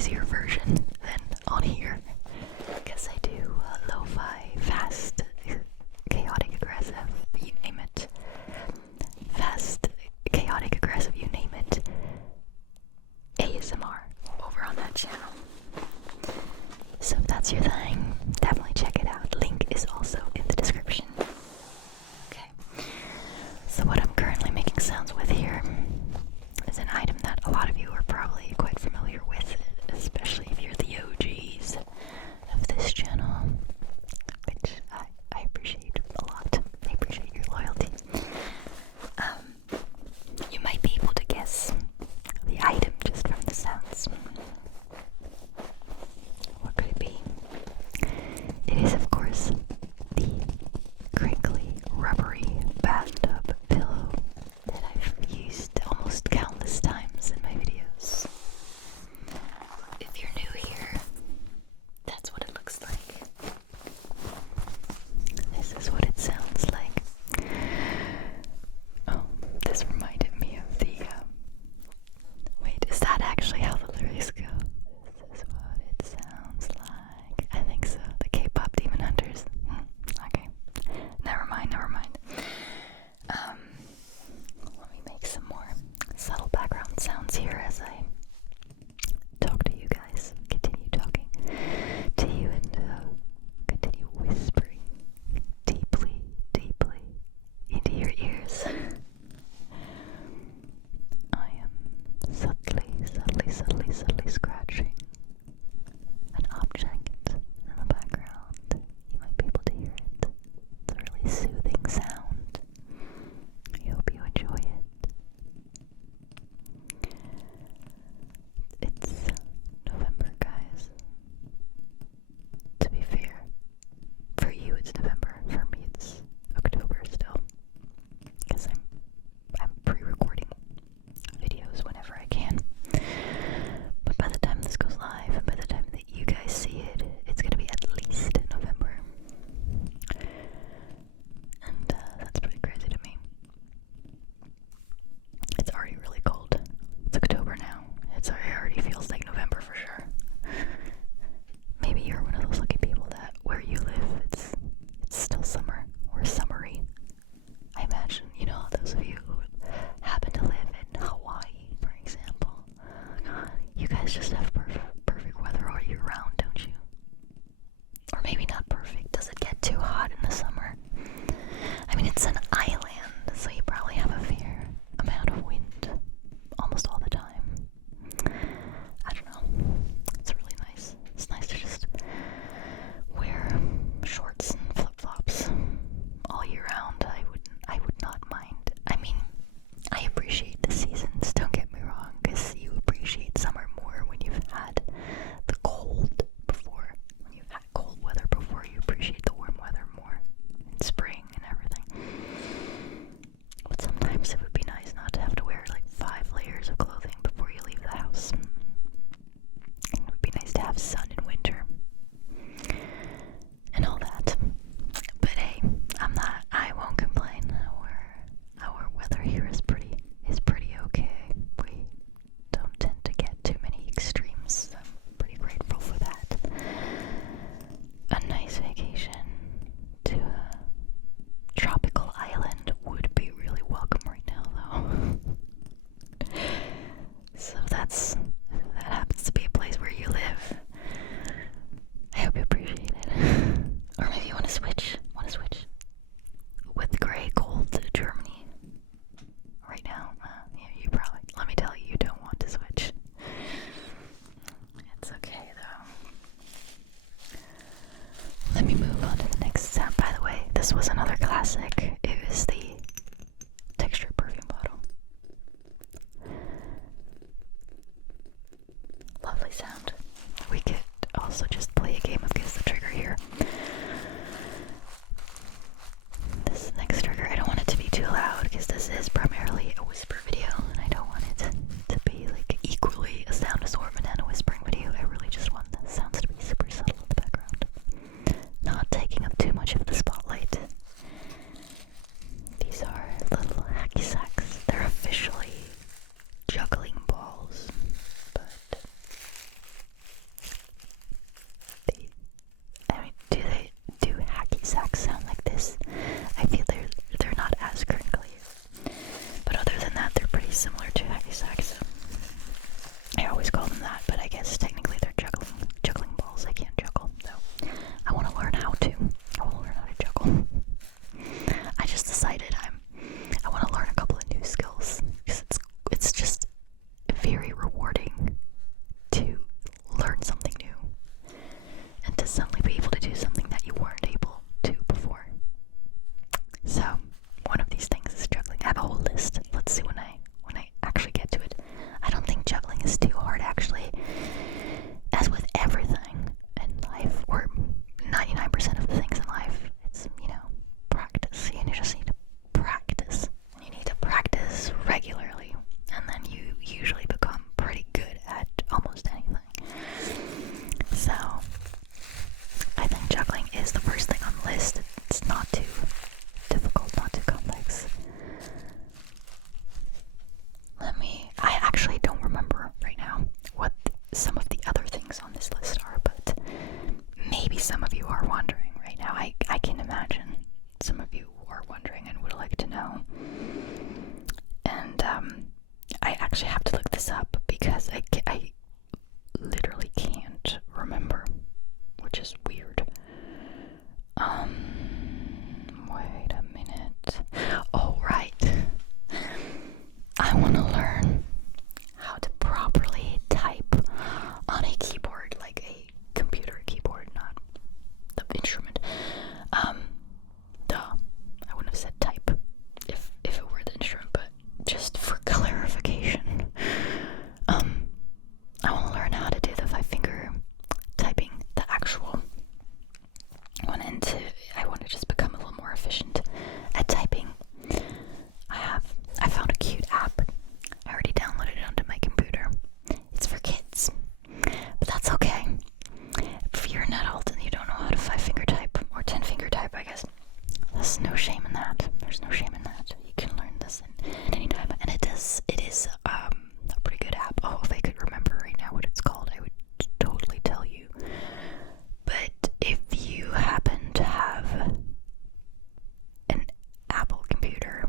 noisier version than on here, because I do lo-fi, fast, chaotic, aggressive, you name it. Fast, chaotic, aggressive, you name it. ASMR over on that channel. So if that's your thing, definitely check it out. Link is also in the description. Okay. So what I'm currently making sounds with here is an item that a lot of you are probably quite familiar with, especially if you're the OGs of this channel, which I appreciate a lot. I appreciate your loyalty. You might be able to guess the item just from the sounds. What could it be? It is, of course, the crinkly, rubbery bathtub pillow that I've used almost countless times in my videos. If you're new here, that's what it looks like. This is what it sounds like. Oh, this reminded me of the, wait, is that actually how the lyrics go? This is what it sounds like. I think so. The K-pop Demon Hunters. Okay. Never mind, never mind. Let me make some more subtle background sounds here as I talk to you guys. Continue talking to you and continue whispering deeply, deeply into your ears. I am subtly scratching an object in the background. You might be able to hear it. It's a really soothing sound. I hope you enjoy it. It's November, guys. To be fair, for you it's November. For me it's October still. Because I'm pre-recording videos whenever I can. But by the time this goes live, and by the time that you guys see it, it's gonna be at least November. And that's pretty crazy to me. It's already really cold. It's October now. It already feels like November for sure. Maybe you're one of those lucky people that where you live, it's still summer or summery. I imagine, you know, those of you who happen to live in Hawaii, for example, you guys just have perfect weather all year round, don't you? Or maybe not perfect. Does it get too hot in the summer? I mean, it's an island, so you probably have a fair amount of wind almost all the time. I don't know. It's really nice. It's nice to just wear shorts and flip-flops all year round. I would not mind. I mean, I appreciate the seasons, don't get me wrong, because you appreciate summer more when you've had the cold before. When you've had cold weather before, you appreciate the warm weather more in spring and everything. But sometimes it would be nice not to have to wear like 5 layers of clothing before you leave the house. It would be nice to have sun in winter and all that. But hey, I won't complain. Our weather here is pretty okay. We don't tend to get too many extremes. I'm pretty grateful for that. A nice vacation to a tropical island would be really welcome right now, though. So that happens to be a place where you live. I hope you appreciate it. Or maybe you want to switch with gray cold Germany right now. Yeah, you probably, let me tell you, you don't want to switch. It's okay though. Let me move on to the next sound. By the way, this was another classic. It was the texture perfume bottle. Lovely sound. We could also just play a game of Guess the Trigger here. This next trigger, I don't want it to be too loud because this is primarily a whisper video and I don't want it to be like equally a sound assortment and a whispering video. I really just want the sounds to be super subtle in the background, not taking up too much of the spotlight. These are little hacky sacks. They're officially juggling balls, but call them that, but I guess technically they're juggling balls. I can't juggle, so I want to learn how to. I want to learn how to juggle. I just decided I want to learn a couple of new skills because it's just very rewarding to learn something new and to suddenly be able to do something that you weren't able to before. So one of these things is juggling. I have a whole list. Let's see when I actually get to it. I don't think juggling is too hard, actually. As with everything in life, or 99% of the things in life, it's, practice. You just need to practice. You need to practice regularly, and then you usually become pretty good at almost anything. So I think juggling is the first thing on the list. It's not too difficult, not too complex. I actually don't remember right now what some of the other things on this list are, but maybe some of you are wondering right now. I can imagine some of you are wondering and would like to know. And I actually have to look this up because I literally can't remember, which is weird. Wait a minute. Oh, right. I want to learn how to properly type on a keyboard, like a computer keyboard, not the instrument. I wouldn't have said type if it were the instrument, but just for clarification. I want to learn how to do the 5-finger typing, the actual one, and I want to just become a little more efficient at typing. I found a cute app. I already downloaded it onto my computer. It's for kids, but that's okay. If you're an adult and you don't know how to 5-finger type, or 10-finger type, I guess, there's no shame in that. There's no shame in that. You can learn this at any time, and it is a pretty good app. Oh, if I could remember right now what it's called, I would totally tell you. But if you happen to have an Apple computer,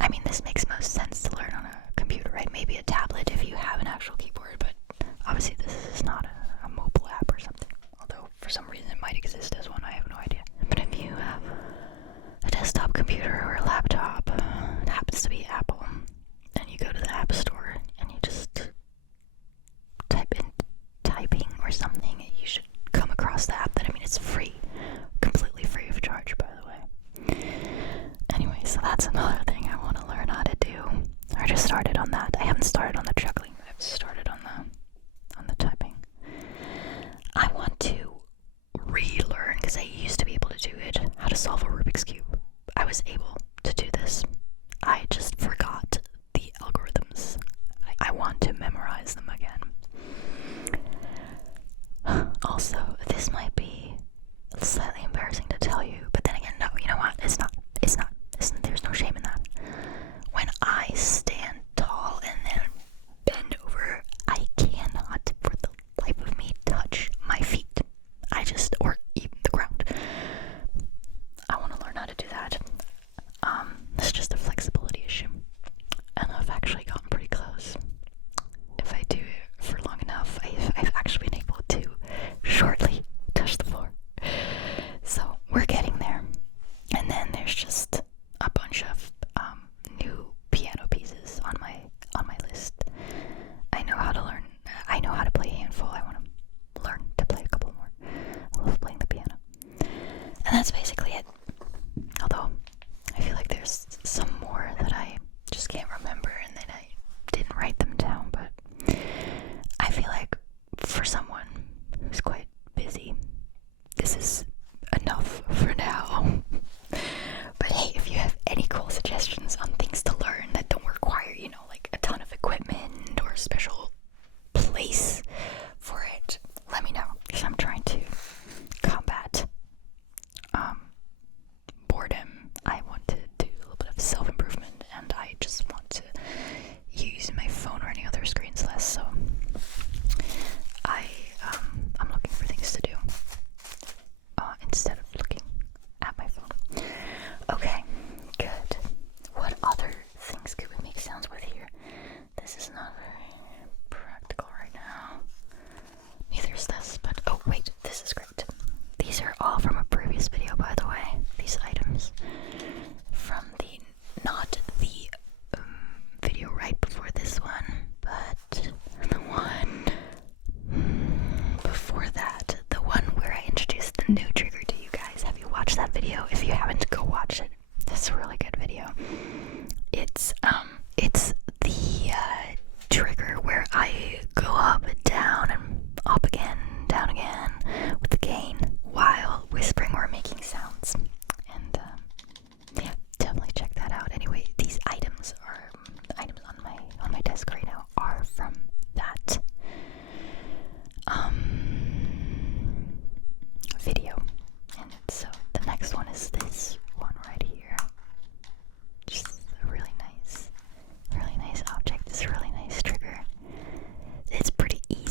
I mean, this makes most sense to learn on a computer, right? Maybe a tablet if you have an actual keyboard, but obviously this is not a mobile app or something. Although for some reason it might exist as one, I have no idea. But if you have a desktop computer or a laptop, it happens to be Apple, and you go to the App Store and you just type in typing or something, you should come across the app. It's free, completely free of charge, by the way. Anyway, so that's another thing I want to learn how to do. I just started on that. I haven't started on the juggling. I've started on the typing. I want to relearn, because I used to be able to do it, how to solve a Rubik's Cube. I was able to do this. I just forgot the algorithms. I want to memorize them again. Also, this might be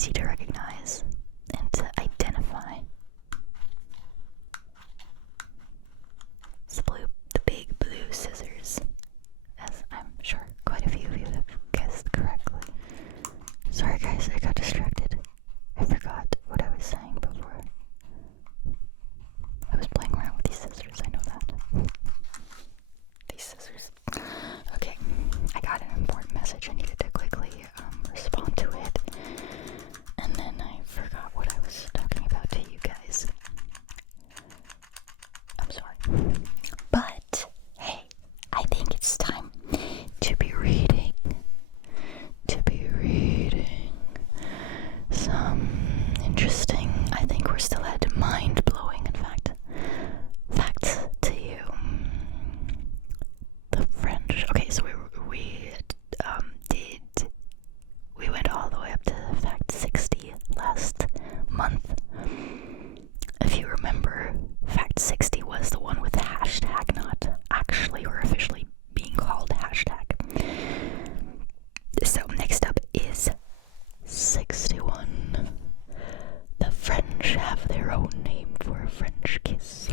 easy to recognize and to identify. It's the big blue scissors, as I'm sure quite a few of you have guessed correctly. Sorry guys, I got distracted. I forgot what I was saying before. I was playing around with these scissors, I know that. These scissors. Okay, I got an important message. I needed to quickly respond to it. And then I forgot what I was talking about to you guys. I'm sorry. But, hey, I think it's time to be reading. Some interesting, I think we're still at mind-blowing, in fact, facts to you. The French. Okay, so we went all the way up to fact 60 last month. If you remember, fact 60 was the one with the hashtag not actually or officially being called hashtag. So next up is 61. The French have their own name for a French kiss.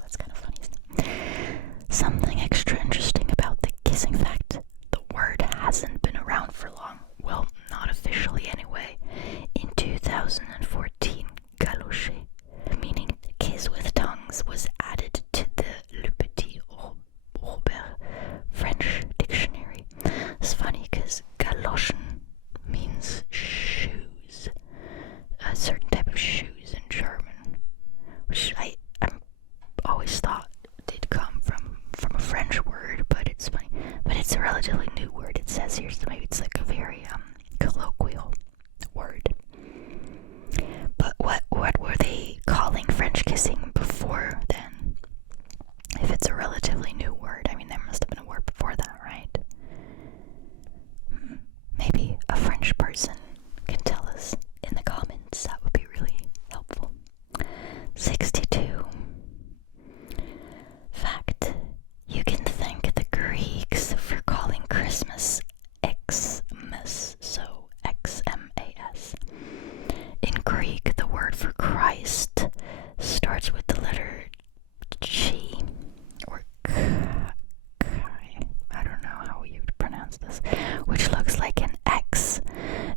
That's kind of funny, isn't it? Something extra interesting about the kissing fact. The word hasn't been around for long. Well, not officially anyway. In 2014, galocher, meaning kiss with tongues, was added to the Le Petit Robert French dictionary. It's funny because galoschen means shoes, a certain type of shoes in German, which I always thought did come from a French word, but it's funny. But it's a relatively new word. It says here, so maybe it's like a very colloquial word. But what were they calling French kissing before then? If it's a relatively new word, I mean, there must have been a word before that, right? Maybe a French person can tell us in the comments. That would be really helpful. 62. Fact. You can thank the Greeks for calling Christmas Xmas, so Xmas. In Greek, the word for Christ starts with the letter Chi, or Chi. I don't know how you would pronounce this, which looks like an X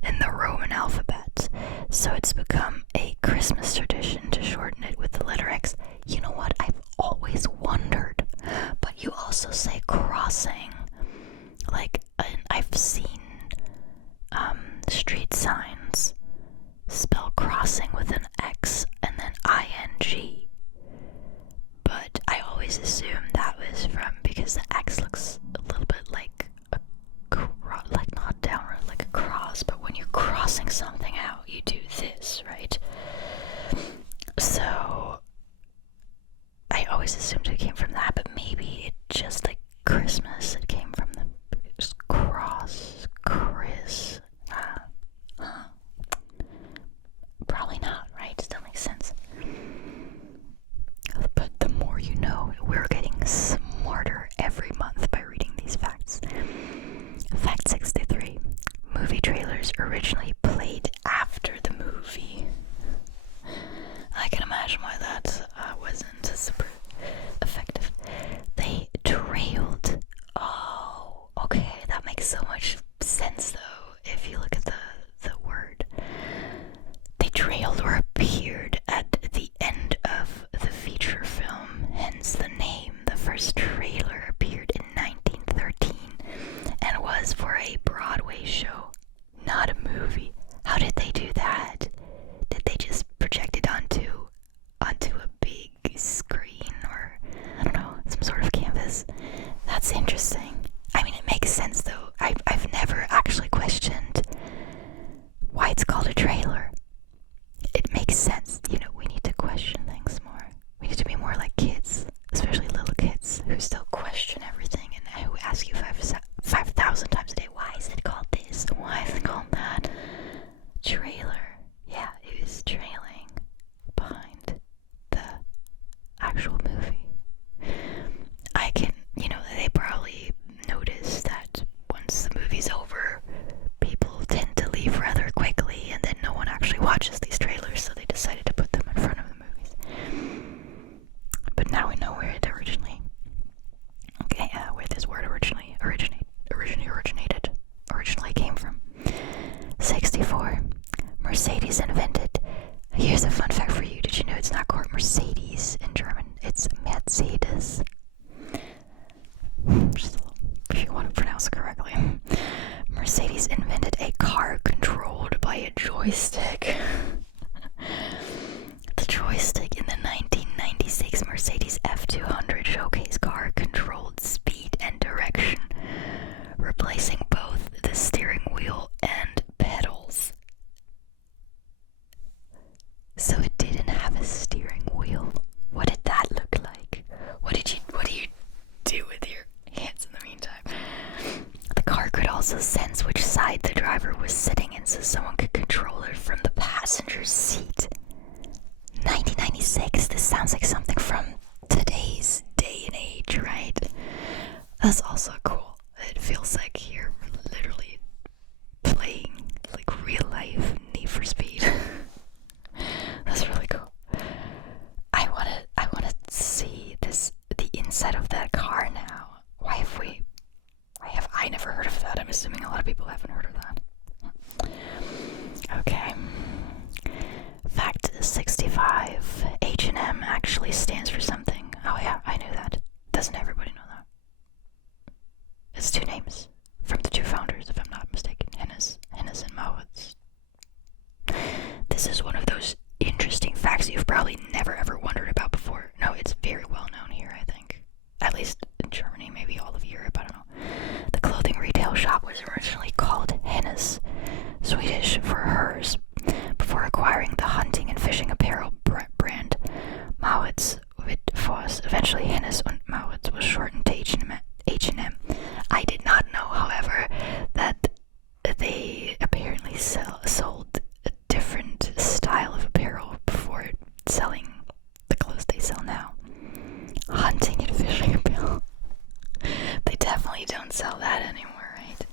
in the Roman alphabet. So it's become a Christmas tradition to shorten it with the letter X. You know what? I've always wondered, but you also say crossing. Like, I've seen street signs spell crossing with an X and then ing. But I always assumed that was because the X looks a little bit like like not downward, like a cross, but when you're crossing something out, you do this, right? So I always assumed it came from that, but maybe it just like Christmas, it came from the cross, Chris. Probably not, right? Still makes sense. But the more you know, we're getting smarter every month by reading these facts. Fact 63. Movie trailers originally played after the movie. I can imagine why that wasn't super effective. They trailed. Oh, okay, that makes so much sense though, if you look at the word. They trailed or appeared at the end of the feature film, hence the name. The first trailer appeared in 1913 and was for a Broadway show, not a movie. How did they do that? Did they just project it onto a big screen, or I don't know, some sort of canvas? That's interesting. I mean, it makes sense though. I've never actually questioned why it's called a trailer. It makes sense. You know, we need to question things more. We need to be more like kids, especially little kids who still question everything and who ask you 5,000 times a day, why is it called this? Why is it called that? Trailer. Yeah, it was trailing behind the actual movie. I can, they probably notice that once the movie's over, people tend to leave rather quickly and then no one Mercedes invented. Here's a fun fact for you. Did you know it's not called Mercedes in German? It's Mercedes. Just a little, if you want to pronounce it correctly. Mercedes invented a car controlled by a joystick. The joystick in the 1996 Mercedes F200 showcase car controlled speed and direction, replacing both the steering wheel and pedals. So it didn't have a steering wheel. What did that look like? What do you do with your hands in the meantime? The car could also sense which side the driver was sitting in, so someone could control it from the passenger seat. 1996, this sounds like something from today's day and age, right? That's also cool. It feels like you're literally playing like real life Need for Speed. That's really cool. I wanna see the inside of that car now. Why have I never heard of that? I'm assuming a lot of people haven't heard of that. Okay. Fact 65. H&M actually stands for something. Oh yeah, I knew that. Doesn't everybody know that? It's two names from the two founders, if I'm not mistaken. Hennes and Mauritz. This is one of those interesting facts you've probably never ever wondered about before. No, it's very well known here, I think. At least in Germany, maybe all of Europe, I don't know. The clothing retail shop was originally called Hennes, Swedish for hers, before acquiring the hunting and fishing apparel brand Mauritz Wittfoss. Eventually, Hennes und Mauritz was shortened to H&M. I did not know, however, that they apparently sold a different style of apparel before selling the clothes they sell now. Hunting and fishing apparel. They definitely don't sell that anymore, right?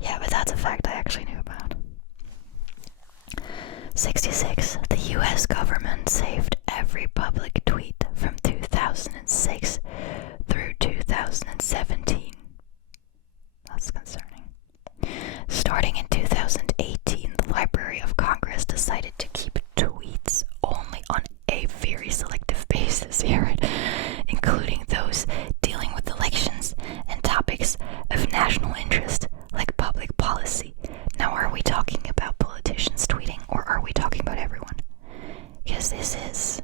Yeah, but that's a fact I actually knew about. 66. The US government saved every public tweet from 2006 through 2017. That's concerning. Starting in 2018, the Library of Congress decided to keep tweets only on a very selective basis, including those dealing with elections and topics of national interest like public policy. Now, are we talking about politicians tweeting, or are we talking about everyone? Because this is,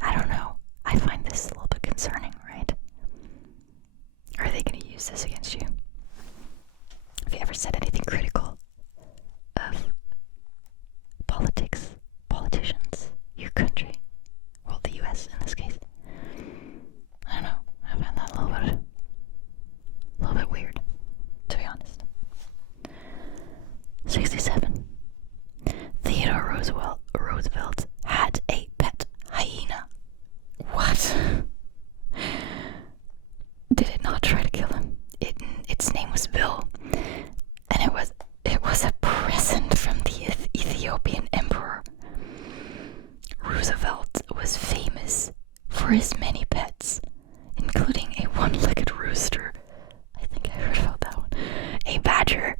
I don't know, I find this a little bit concerning, right? Are they going to use this against you? Have you ever said anything critical of politics, politicians, your country? Well, the US in this case. I don't know, I find that a little bit weird, to be honest. 67. Theodore Roosevelt had a pet hyena. What? Did it not try to kill him? Its name was Bill, and it was a present from the Ethiopian emperor. Roosevelt was famous for his many pets, including a one-legged rooster. I think I heard about that one. A badger,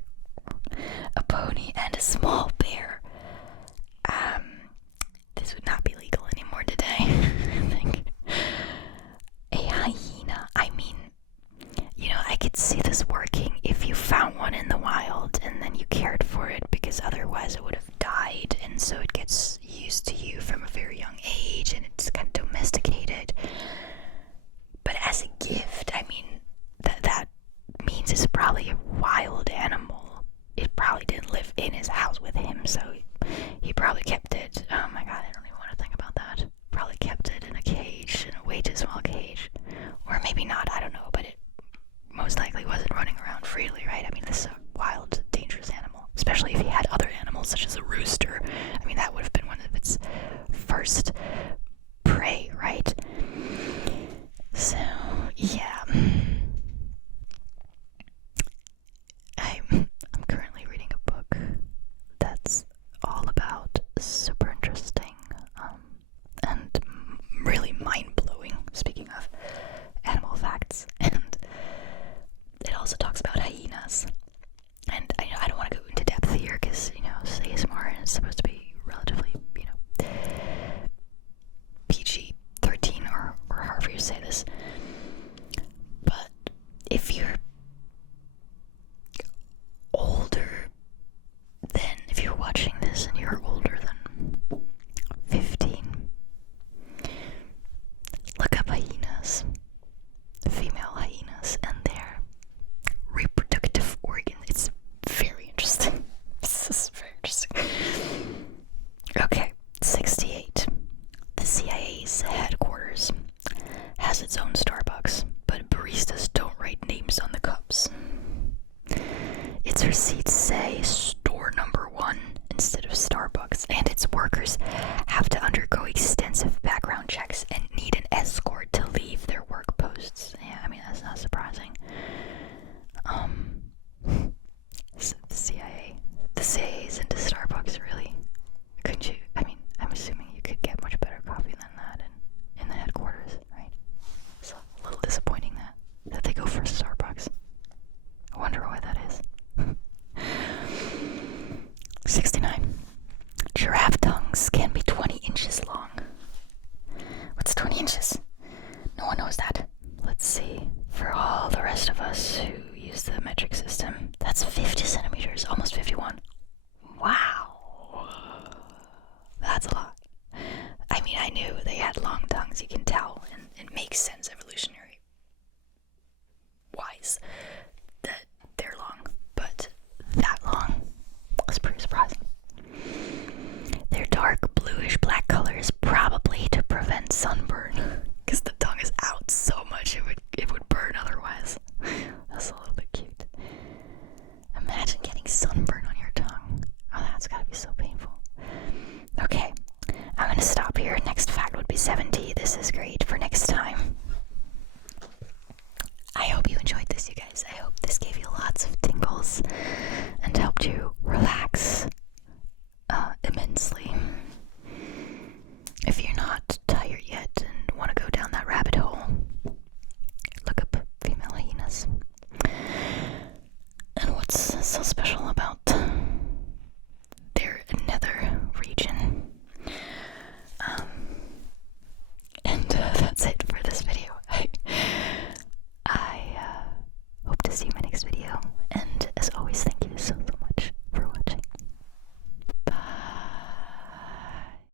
a pony, and a small bear. This would not be legal anymore today, I think. A hyena, I mean, I could see this working if you found one in the wild and then you cared for it, because otherwise it would have died, and so it gets used to you from a very young age and it's kind of domesticated. But as a gift, I mean, that means it's probably a wild animal. It probably didn't live in his house with him, so he probably kept it. Oh my god, I don't even want to think about that. Probably kept it in a cage, in a way too small cage. Or maybe not, I don't know, but it most likely wasn't running around freely, right? I mean, this is a wild, dangerous animal. Especially if he had other animals, such as a rooster. I mean, that would have been one of its first prey, right? So, yeah. I'm currently reading a book that's all about super interesting and really mind-blowing, speaking of animal facts, and it also talks about hyenas. And I don't want to go into depth here because, ASMR is supposed to be Okay, 68. The CIA's headquarters has its own Starbucks, but baristas don't write names on the cups. Its receipts say store number 1 instead of Starbucks, and its workers have to undergo extensive background checks and need an escort to leave their work posts. Yeah, I mean, that's not surprising. The CIA's into Starbucks, really? Couldn't you? I mean, I'm assuming you could get much better coffee than that in the headquarters, right? It's a little disappointing that they go for Starbucks. I wonder why that is. 69. Giraffe tongues can be 20 inches long. What's 20 inches? No one knows that. Let's see. For all the rest of us who use the metric system, that's 50 centimeters, almost 51. Wow. That's a lot. I mean, I knew they had long tongues, you can tell, and it makes sense evolutionary wise that they're long, but that long was pretty surprising. Their dark bluish black color is probably to prevent sunburn, because the tongue is out so much it would burn otherwise. That's a little bit cute. Imagine getting sunburn on your tongue. Oh, that's gotta be so painful. Okay, I'm gonna stop here. Next fact would be 70. This is great for next time. I hope you enjoyed this, you guys. I hope this gave you lots of tingles and helped you